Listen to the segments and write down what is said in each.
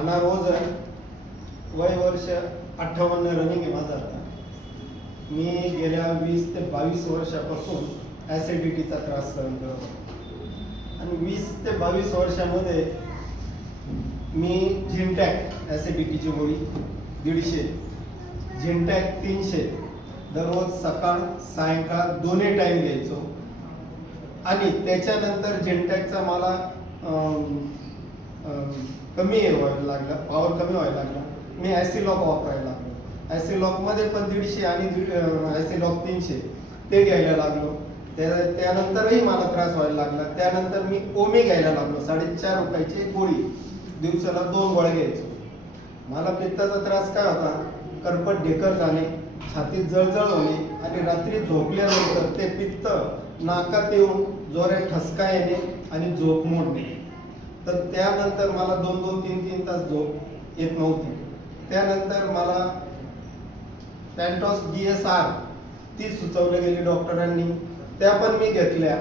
राहणार वजन, वय वर्ष 58 रनिंग आहे माझं आता. मी गेल्या 20 ते 22 वर्षापासून ॲसिडिटीचा त्रास सहन करत होतो आणि 20 ते 22 वर्षामध्ये मी झिंटॅक ॲसिडिटीची गोळी 150, झिंटॅक 300 दररोज सकाळ सायंकाळ दोन्ही टाईम घ्यायचो. आणि त्याच्यानंतर झिंटॅकचा मला कमी व्हायला लागला, पॉवर कमी व्हायला लागला. मी ॲसिलॉक वापरायला लागलो. ॲसिलॉकमध्ये पण 150 आणि ॲसिलॉक 300 ते घ्यायला लागलो. त्यानंतरही मला त्रास व्हायला लागला. त्यानंतर मी ओमी घ्यायला लागलो. 4.5 रुपयाची गोळी, दिवसाला 2 गोळ्या घ्यायचो. मला पित्ताचा त्रास काय होता, करपट ढेकर जाणे, छातीत जळजळ होणे आणि रात्री झोपल्यानंतर ते पित्त नाकात येऊन जोरात ठसका येणे आणि झोप मोडणे. तर त्यानंतर मला 2-2, 3-3 तास झोप येत नव्हती. त्यानंतर मला पॅन्टॉस DSR ती सुचवली गेली डॉक्टरांनी, त्या पण मी घेतल्या,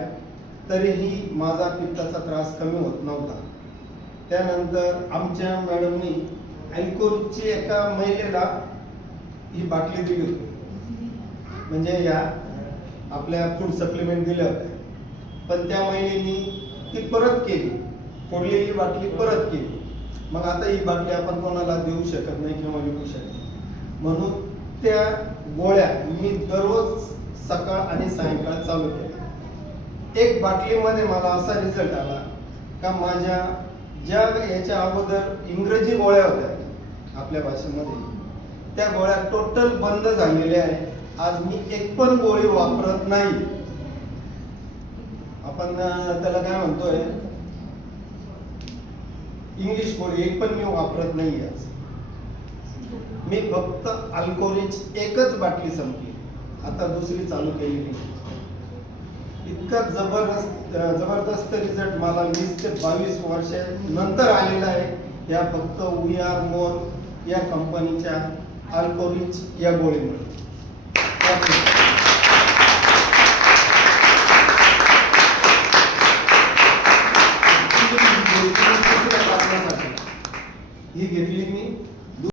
तरीही माझा पित्ताचा त्रास कमी होत नव्हता. त्यानंतर आमच्या मॅडमनी अल्कोरची एका महिलेला ही बाटली दिली होती, म्हणजे या आपल्या फूड सप्लिमेंट दिल्या होत्या. पण त्या महिलेनी ती परत केली, फोडलेली बाटली परत केली. मग आता ही बाटली आपण कोणाला देऊ शकत नाही किंवा विकू शकत नाही. म्हणून त्या गोळ्या मी दररोज सकाळ आणि सायंकाळ चालू केल्या. एक बाटलीमध्ये मला असा रिझल्ट आला का माझ्या ज्या याच्या अगोदर इंग्रजी गोळ्या होत्या आपल्या भाषेमध्ये, त्या गोळ्या टोटल बंद झालेल्या आहे. आज मी एक पण गोळी वापरत नाही. आपण त्याला काय म्हणतोय, इंग्लिश गोळी एक पण मी वापरत नाही. आज मी फक्त अल्कोरिच एकच बाटली संपली, आता दुसरी चालू केलेली. इतका जबरदस्त रिझल्ट मला 20 ते 22 वर्ष नंतर आलेला आहे या फक्त वी आर मोर या कंपनीच्या अल्कोरिच या गोळीमुळे.